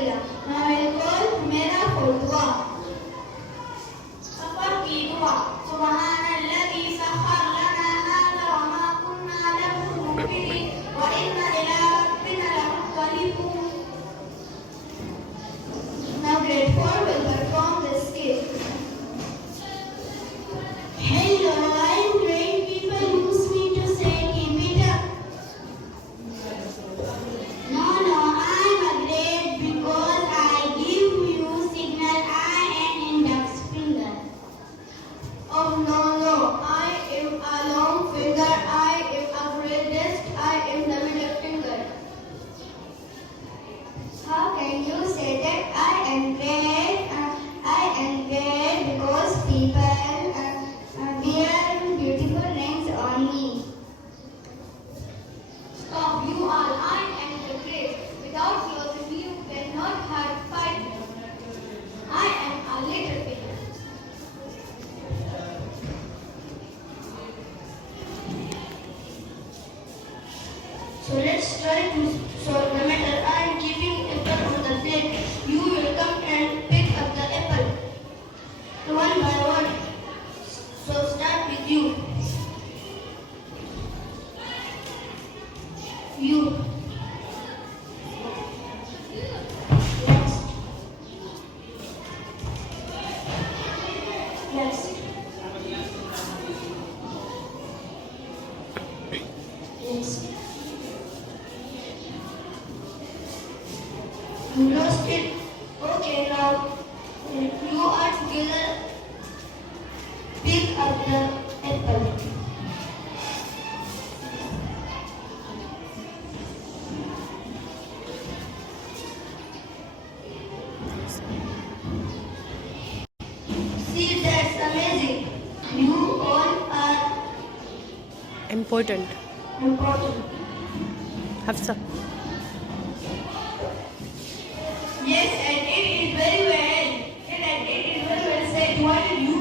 किया मैं बिल्कुल मेरा फुलवा सफर की दुआ सुबहानल्लज़ी सखर लना हाज़ा व मा कुन्ना लहु मुक़रिनीन व इन्ना इला रब्बिना लमुनक़लिबून. Now grade 4 will perform the skit. Hello, I am great. People use me to say keep it up. No, I am a great because I give you signal I am index finger. Oh no, I am a long finger. I am a greatest. I am the middle finger. How can you say that I am great? I am great because people wear beautiful rings on me. Stop, you all. I am the great. Without clothes, you cannot hurt fight. I am a little finger. So let's try to solve the matter. I am keeping apple on the plate. You will come and pick up the apple one by one. So start with you. You. Next. Next. Next. You lost it. Okay, now you are together. Pick up the apple. See, that's amazing. You all are Important. Hafsa. Yes, and it is very well. And it is very well said. What did you